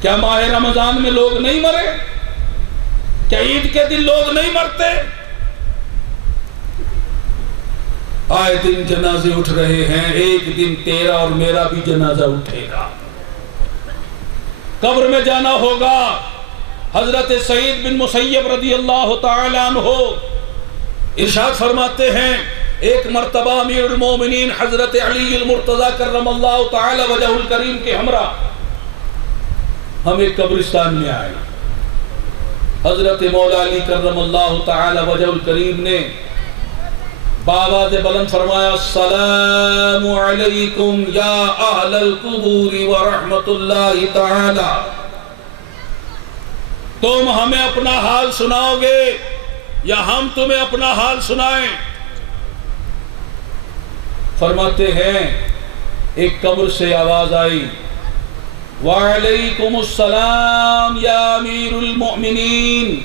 کیا ماہ رمضان میں لوگ نہیں مرے؟ کیا عید کے دن لوگ نہیں مرتے؟ آئے دن جنازے اٹھ رہے ہیں، ایک دن تیرا اور میرا بھی جنازہ اٹھے گا، قبر میں جانا ہوگا۔ حضرت سعید بن مسیب رضی اللہ تعالیٰ عنہ ارشاد فرماتے ہیں، ایک مرتبہ امیر المومنین حضرت علی المرتضی کرم اللہ تعالی وجہ الکریم کے ہمراہ ہم ایک قبرستان میں آئے۔ حضرت مولا علی کرم اللہ تعالی وجہ الکریم نے بآواز بلند فرمایا، السلام علیکم یا اہل القبور ورحمت اللہ تعالی۔ تم ہمیں اپنا حال سناؤ گے یا ہم تمہیں اپنا حال سنائیں؟ فرماتے ہیں ایک قبر سے آواز آئی، وعلیکم السلام یا امیر المؤمنین،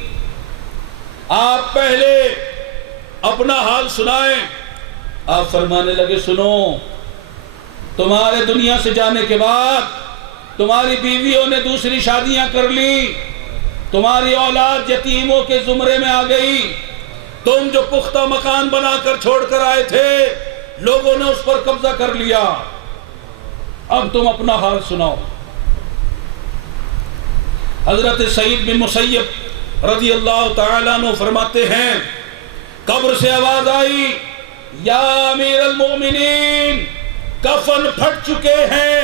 آپ پہلے اپنا حال سنائیں۔ آپ فرمانے لگے، سنو، تمہارے دنیا سے جانے کے بعد تمہاری بیویوں نے دوسری شادیاں کر لی، تمہاری اولاد یتیموں کے زمرے میں آ گئی، تم جو پختہ مکان بنا کر چھوڑ کر آئے تھے لوگوں نے اس پر قبضہ کر لیا، اب تم اپنا حال سناؤ۔ حضرت سعید بن مسیب رضی اللہ تعالیٰ عنہ فرماتے ہیں، قبر سے آواز آئی، یا امیر المؤمنین، کفن پھٹ چکے ہیں،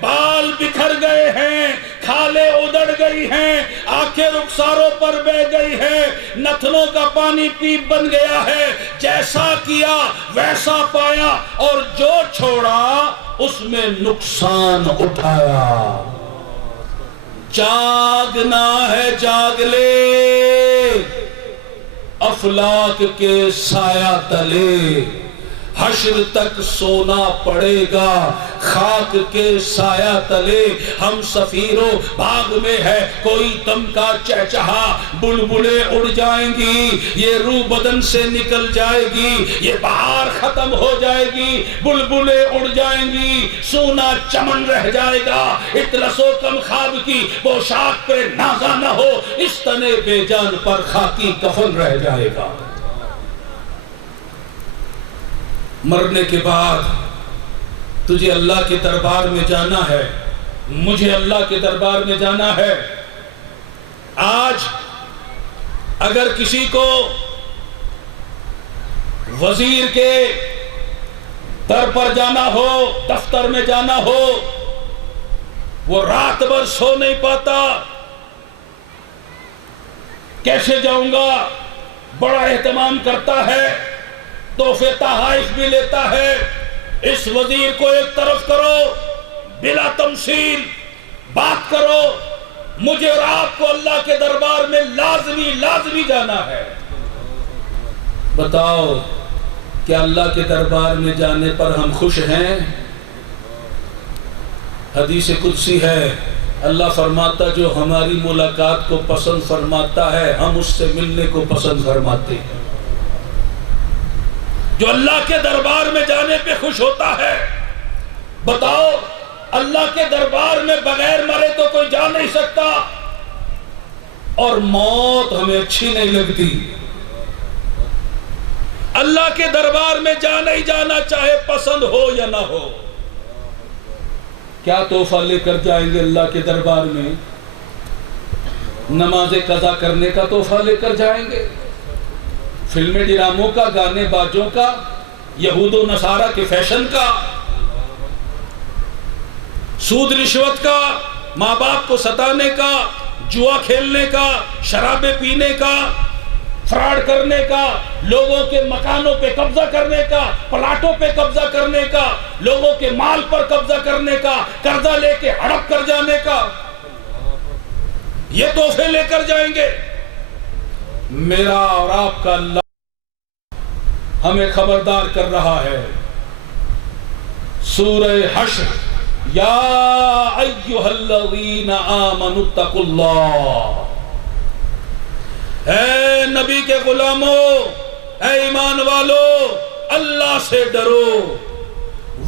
بال بکھر گئے ہیں، کھالیں ادڑ گئی ہیں، آنکھیں رخساروں پر بہہ گئی ہیں، نتنوں کا پانی پیپ بن گیا ہے، جیسا کیا ویسا پایا اور جو چھوڑا اس میں نقصان اٹھایا۔ جاگنا ہے جاگ لے، افلاک کے سایہ تلے، حشر تک سونا پڑے گا، خاک کے سایہ تلے، ہم سفیروں باغ میں ہے کوئی دم کا چہچہا، بلبلیں اڑ جائیں گی، یہ روح بدن سے نکل جائے گی، یہ بہار ختم ہو جائے گی، بلبلیں اڑ جائیں گی، سونا چمن رہ جائے گا، اطلس و کم خواب کی پوشاک پہ نازا نہ ہو، اس تن بے جان پر خاکی کفن رہ جائے گا۔ مرنے کے بعد تجھے اللہ کے دربار میں جانا ہے، مجھے اللہ کے دربار میں جانا ہے۔ آج اگر کسی کو وزیر کے در پر جانا ہو، دفتر میں جانا ہو، وہ رات بھر سو نہیں پاتا، کیسے جاؤں گا، بڑا اہتمام کرتا ہے، تحفے تحائف بھی لیتا ہے۔ اس وزیر کو ایک طرف کرو، بلا تمثیل بات کرو، مجھے اور آپ کو اللہ کے دربار میں لازمی جانا ہے۔ بتاؤ کیا اللہ کے دربار میں جانے پر ہم خوش ہیں؟ حدیث قدسی ہے، اللہ فرماتا جو ہماری ملاقات کو پسند فرماتا ہے ہم اس سے ملنے کو پسند فرماتے ہیں۔ جو اللہ کے دربار میں جانے پہ خوش ہوتا ہے، بتاؤ اللہ کے دربار میں بغیر مرے تو کوئی جا نہیں سکتا، اور موت ہمیں اچھی نہیں لگتی۔ اللہ کے دربار میں نہیں جانا چاہے پسند ہو یا نہ ہو۔ کیا تحفہ لے کر جائیں گے اللہ کے دربار میں؟ نماز قضا کرنے کا تحفہ لے کر جائیں گے، فلمیں ڈراموں کا، گانے باجوں کا، یہود و نصارہ کے فیشن کا، سود رشوت کا، ماں باپ کو ستانے کا، جوا کھیلنے کا، شرابیں پینے کا، فراڈ کرنے کا، لوگوں کے مکانوں پہ قبضہ کرنے کا، پلاٹوں پہ قبضہ کرنے کا، لوگوں کے مال پر قبضہ کرنے کا، قرضہ لے کے ہڑپ کر جانے کا، یہ تحفے لے کر جائیں گے؟ میرا اور آپ کا اللہ ہمیں خبردار کر رہا ہے۔ سورہ حشر، یا ایھا الذین آمنوا اتقوا اللہ، اے نبی کے غلاموں، اے ایمان والو، اللہ سے ڈرو،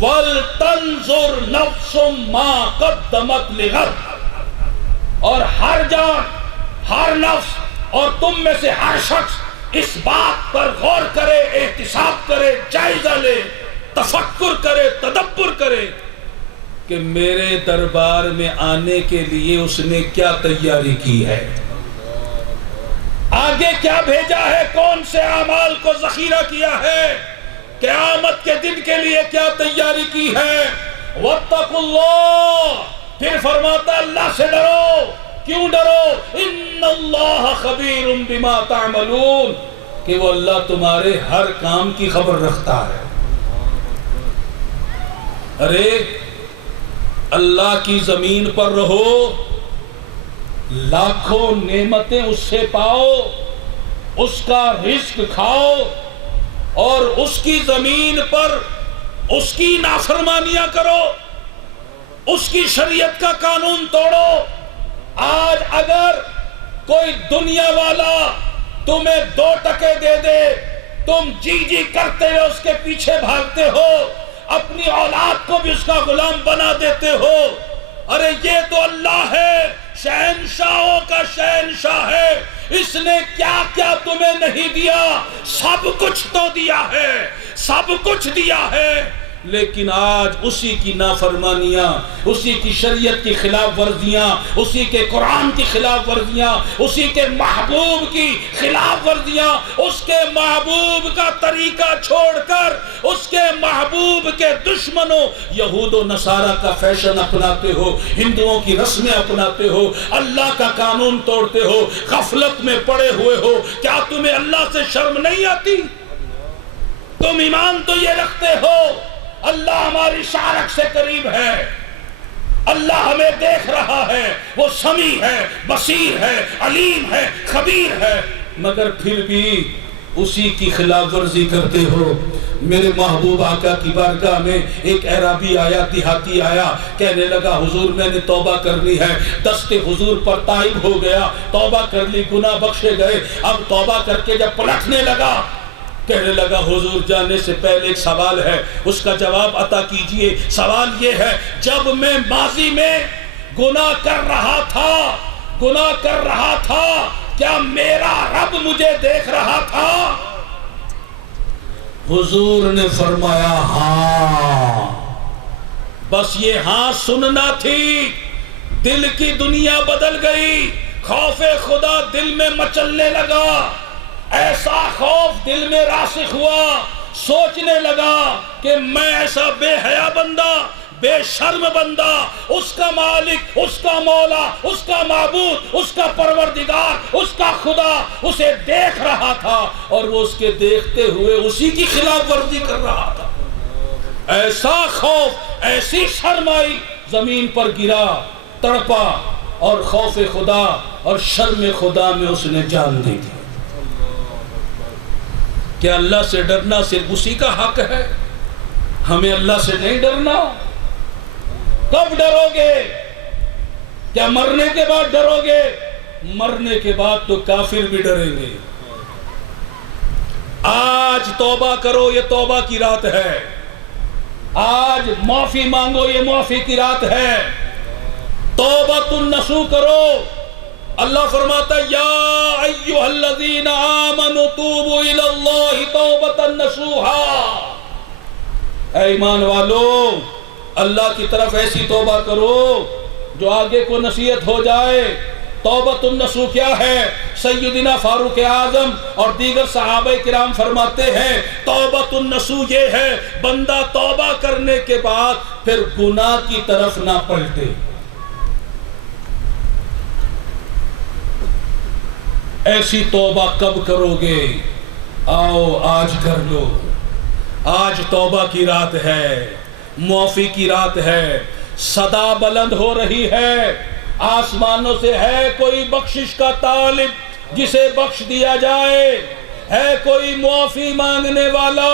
وَلْتَنْظُرْ نَفْسٌ مَا قَدَّمَتْ لِغَدٍ، اور ہر جان، ہر نفس اور تم میں سے ہر شخص اس بات پر غور کرے، احتساب کرے، جائزہ لے، تفکر کرے، تدبر کرے کہ میرے دربار میں آنے کے لیے اس نے کیا تیاری کی ہے، آگے کیا بھیجا ہے، کون سے اعمال کو ذخیرہ کیا ہے، قیامت کے دن کے لیے کیا تیاری کی ہے۔ واتقوا اللہ، پھر فرماتا اللہ سے ڈرو۔ کیوں ڈرو؟ ان اللہ خبیر بما تعملون، کہ وہ اللہ تمہارے ہر کام کی خبر رکھتا ہے۔ ارے اللہ کی زمین پر رہو، لاکھوں نعمتیں اس سے پاؤ، اس کا رزق کھاؤ، اور اس کی زمین پر اس کی نافرمانیاں کرو، اس کی شریعت کا قانون توڑو۔ آج اگر کوئی دنیا والا تمہیں 2 ٹکے دے دے، تم جی جی کرتے ہوئے اس کے پیچھے بھاگتے ہو، اپنی اولاد کو بھی اس کا غلام بنا دیتے ہو۔ ارے یہ تو اللہ ہے، شہنشاہوں کا شہنشاہ ہے، اس نے کیا کیا تمہیں نہیں دیا، سب کچھ تو دیا ہے، سب کچھ دیا ہے، لیکن آج اسی کی نافرمانیاں، اسی کی شریعت کی خلاف ورزیاں، اسی کے قرآن کی خلاف ورزیاں، اسی کے محبوب کی خلاف ورزیاں، اس کے محبوب کا طریقہ چھوڑ کر اس کے محبوب کے دشمنوں یہود و نصارہ کا فیشن اپناتے ہو، ہندوؤں کی رسمیں اپناتے ہو، اللہ کا قانون توڑتے ہو، غفلت میں پڑے ہوئے ہو۔ کیا تمہیں اللہ سے شرم نہیں آتی؟ تم ایمان تو یہ رکھتے ہو اللہ ہماری شارک سے قریب ہے، اللہ ہمیں دیکھ رہا ہے، وہ سمیع ہے، بصیر ہے، علیم ہے، خبیر ہے، مگر پھر بھی اسی کی خلاف ورزی کرتے ہو۔ میرے محبوب آقا کی بارگاہ میں ایک اعرابی آیا، دیہاتی آیا، کہنے لگا حضور میں نے توبہ کرنی ہے، دست حضور پر تائب ہو گیا، توبہ کر لی، گناہ بخشے گئے۔ اب توبہ کر کے جب پلٹنے لگا، کہنے لگا حضور جانے سے پہلے ایک سوال ہے، اس کا جواب عطا کیجئے۔ سوال یہ ہے، جب میں ماضی میں گناہ کر رہا تھا کیا میرا رب مجھے دیکھ رہا تھا؟ حضور نے فرمایا ہاں، بس یہ ہاں سننا تھی، دل کی دنیا بدل گئی، خوف خدا دل میں مچلنے لگا، ایسا خوف دل میں راسخ ہوا، سوچنے لگا کہ میں ایسا بے حیا بندہ، بے شرم بندہ، اس کا مالک، اس کا مولا، اس کا معبود، اس کا پروردگار، اس کا خدا اسے دیکھ رہا تھا، اور وہ اس کے دیکھتے ہوئے اسی کی خلاف ورزی کر رہا تھا۔ ایسا خوف، ایسی شرم آئی، زمین پر گرا، تڑپا، اور خوف خدا اور شرم خدا میں اس نے جان دی تھی۔ کیا اللہ سے ڈرنا صرف اسی کا حق ہے؟ ہمیں اللہ سے نہیں ڈرنا؟ کب ڈرو گے؟ کیا مرنے کے بعد ڈرو گے؟ مرنے کے بعد تو کافر بھی ڈریں گے۔ آج توبہ کرو، یہ توبہ کی رات ہے، آج معافی مانگو، یہ معافی کی رات ہے، توبۃ النصوح کرو۔ اللہ فرماتا ہے یا ایھا الذین آمنوا توبوا الی اللہ توبۃ نصوحا، اے ایمان والو اللہ کی طرف ایسی توبہ کرو جو آگے کو نصیحت ہو جائے۔ توبۃ النصوح کیا ہے؟ سیدنا فاروق اعظم اور دیگر صحابہ کرام فرماتے ہیں توبۃ النصوح یہ ہے بندہ توبہ کرنے کے بعد پھر گناہ کی طرف نہ پلٹے۔ ایسی توبہ کب کرو گے؟ آؤ آج کر لو، آج توبہ کی رات ہے، معافی کی رات ہے، صدا بلند ہو رہی ہے، آسمانوں سے ہے کوئی بخشش کا طالب جسے بخش دیا جائے، ہے کوئی معافی مانگنے والا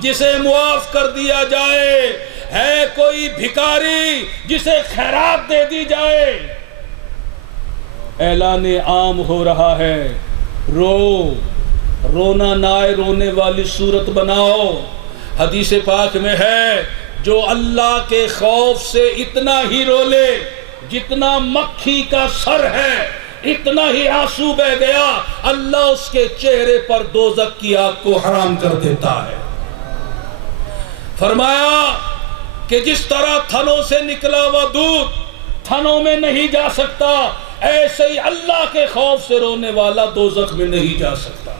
جسے معاف کر دیا جائے، ہے کوئی بھکاری جسے خیرات دے دی جائے۔ اعلان عام ہو رہا ہے، رونا نہ آئے، رونے والی صورت بناؤ۔ حدیث پاک میں ہے جو اللہ کے خوف سے اتنا ہی رو لے جتنا مکھی کا سر ہے اتنا ہی آنسو بہ گیا، اللہ اس کے چہرے پر دوزخ کی آگ کو حرام کر دیتا ہے۔ فرمایا کہ جس طرح تھنوں سے نکلا ہوا دودھ تھنوں میں نہیں جا سکتا، ایسے ہی اللہ کے خوف سے رونے والا دوزخ میں نہیں جا سکتا۔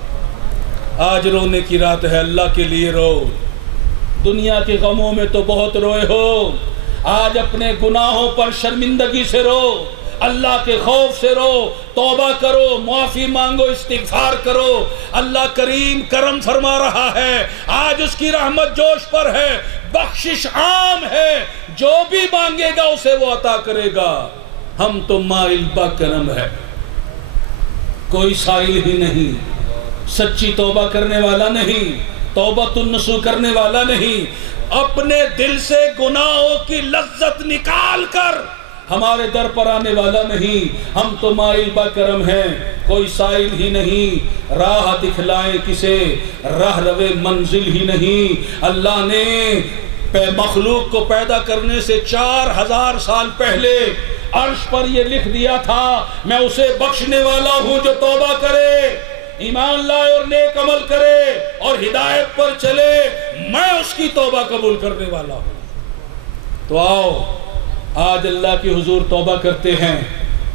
آج رونے کی رات ہے، اللہ کے لیے رو۔ دنیا کے غموں میں تو بہت روئے ہو، آج اپنے گناہوں پر شرمندگی سے رو، اللہ کے خوف سے رو، توبہ کرو، معافی مانگو، استغفار کرو۔ اللہ کریم کرم فرما رہا ہے، آج اس کی رحمت جوش پر ہے، بخشش عام ہے، جو بھی مانگے گا اسے وہ عطا کرے گا۔ ہم تو مائل با کرم ہے، کوئی سائل ہی نہیں، سچی توبہ کرنے والا نہیں، توبۃ النصوح کرنے والا نہیں، اپنے دل سے گناہوں کی لذت نکال کر ہمارے در پر آنے والا نہیں۔ ہم تو مائل با کرم ہیں، کوئی سائل ہی نہیں، راہ دکھلائے کسے، راہ روے منزل ہی نہیں۔ اللہ نے مخلوق کو پیدا کرنے سے 4000 سال پہلے عرش پر یہ لکھ دیا تھا، میں اسے بخشنے والا ہوں جو توبہ کرے، ایمان لائے اور نیک عمل کرے اور ہدایت پر چلے، میں اس کی توبہ قبول کرنے والا ہوں۔ تو آؤ آج اللہ کے حضور توبہ کرتے ہیں،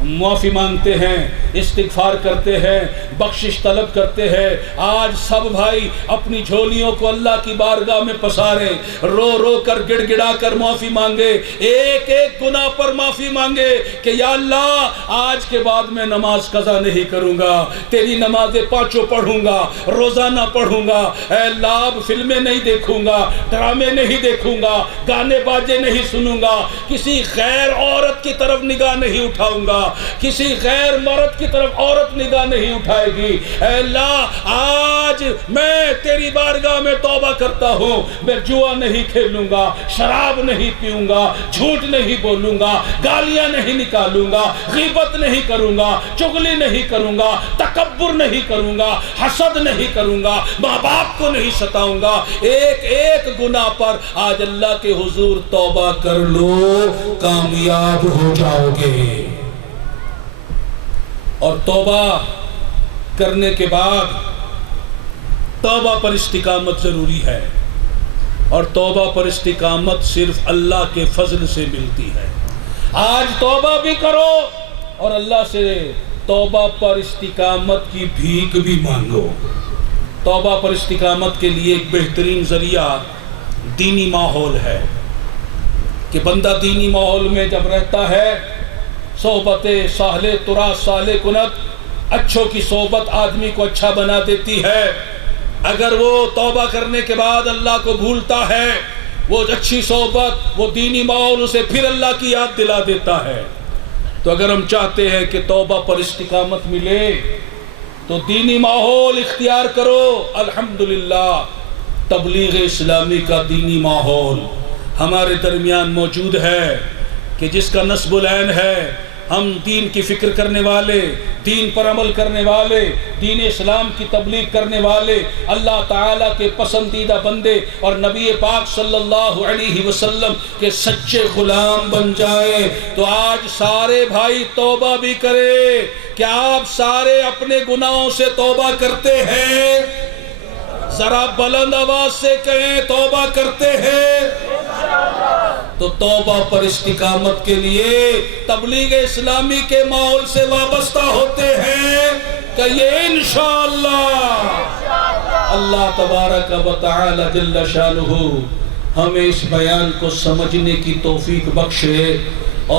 معافی مانگتے ہیں، استغفار کرتے ہیں، بخشش طلب کرتے ہیں۔ آج سب بھائی اپنی جھولیوں کو اللہ کی بارگاہ میں پساریں، رو رو کر گڑ گڑا کر معافی مانگے، ایک ایک گناہ پر معافی مانگے کہ یا اللہ آج کے بعد میں نماز قضا نہیں کروں گا، تیری نمازیں پانچوں پڑھوں گا، روزانہ پڑھوں گا۔ اے اللہ اب فلمیں نہیں دیکھوں گا، ڈرامے نہیں دیکھوں گا، گانے باجے نہیں سنوں گا، کسی غیر عورت کی طرف نگاہ نہیں اٹھاؤں گا، کسی غیر مرد کی طرف عورت نگاہ نہیں اٹھائے گی۔ اے اللہ آج میں تیری بارگاہ میں توبہ کرتا ہوں، میں جوا نہیں کھیلوں گا، شراب نہیں پیوں گا، جھوٹ نہیں بولوں گا، گالیاں نہیں نکالوں گا، غیبت نہیں کروں گا، چغلی نہیں کروں گا، تکبر نہیں کروں گا، حسد نہیں کروں گا، ماں باپ کو نہیں ستاؤں گا۔ ایک ایک گناہ پر آج اللہ کے حضور توبہ کر لو، کامیاب ہو جاؤ گے۔ اور توبہ کرنے کے بعد توبہ پر استقامت ضروری ہے، اور توبہ پر استقامت صرف اللہ کے فضل سے ملتی ہے۔ آج توبہ بھی کرو اور اللہ سے توبہ پر استقامت کی بھیک بھی مانگو۔ توبہ پر استقامت کے لیے ایک بہترین ذریعہ دینی ماحول ہے کہ بندہ دینی ماحول میں جب رہتا ہے، صحبت صالح ترا صالح کنت، اچھوں کی صحبت آدمی کو اچھا بنا دیتی ہے۔ اگر وہ توبہ کرنے کے بعد اللہ کو بھولتا ہے، وہ اچھی صحبت، وہ دینی ماحول اسے پھر اللہ کی یاد دلا دیتا ہے۔ تو اگر ہم چاہتے ہیں کہ توبہ پر استقامت ملے تو دینی ماحول اختیار کرو۔ الحمدللہ تبلیغ اسلامی کا دینی ماحول ہمارے درمیان موجود ہے کہ جس کا نصب العین ہے۔ ہم دین کی فکر کرنے والے، دین پر عمل کرنے والے، دین اسلام کی تبلیغ کرنے والے، اللہ تعالیٰ کے پسندیدہ بندے اور نبی پاک صلی اللہ علیہ وسلم کے سچے غلام بن جائیں۔ تو آج سارے بھائی توبہ بھی کرے۔ کیا آپ سارے اپنے گناہوں سے توبہ کرتے ہیں؟ ذرا بلند آواز سے کہیں توبہ کرتے ہیں۔ تو توبہ پر استقامت کے لیے تبلیغ اسلامی کے ماحول سے وابستہ ہوتے ہیں کہ یہ انشاءاللہ اللہ تبارک و تعالی جل شانہ ہمیں اس بیان کو سمجھنے کی توفیق بخشے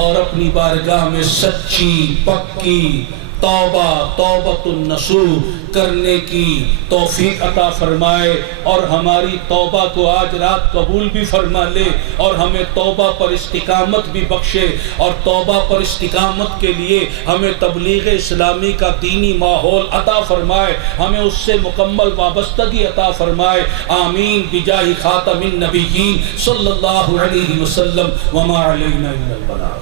اور اپنی بارگاہ میں سچی پکی توبۃ النصوح کرنے کی توفیق عطا فرمائے، اور ہماری توبہ کو آج رات قبول بھی فرما لے، اور ہمیں توبہ پر استقامت بھی بخشے، اور توبہ پر استقامت کے لیے ہمیں تبلیغ اسلامی کا دینی ماحول عطا فرمائے، ہمیں اس سے مکمل وابستگی عطا فرمائے۔ آمین بجاہ خاتم النبیین صلی اللہ علیہ وسلم۔ وما علینا الا البلاغ۔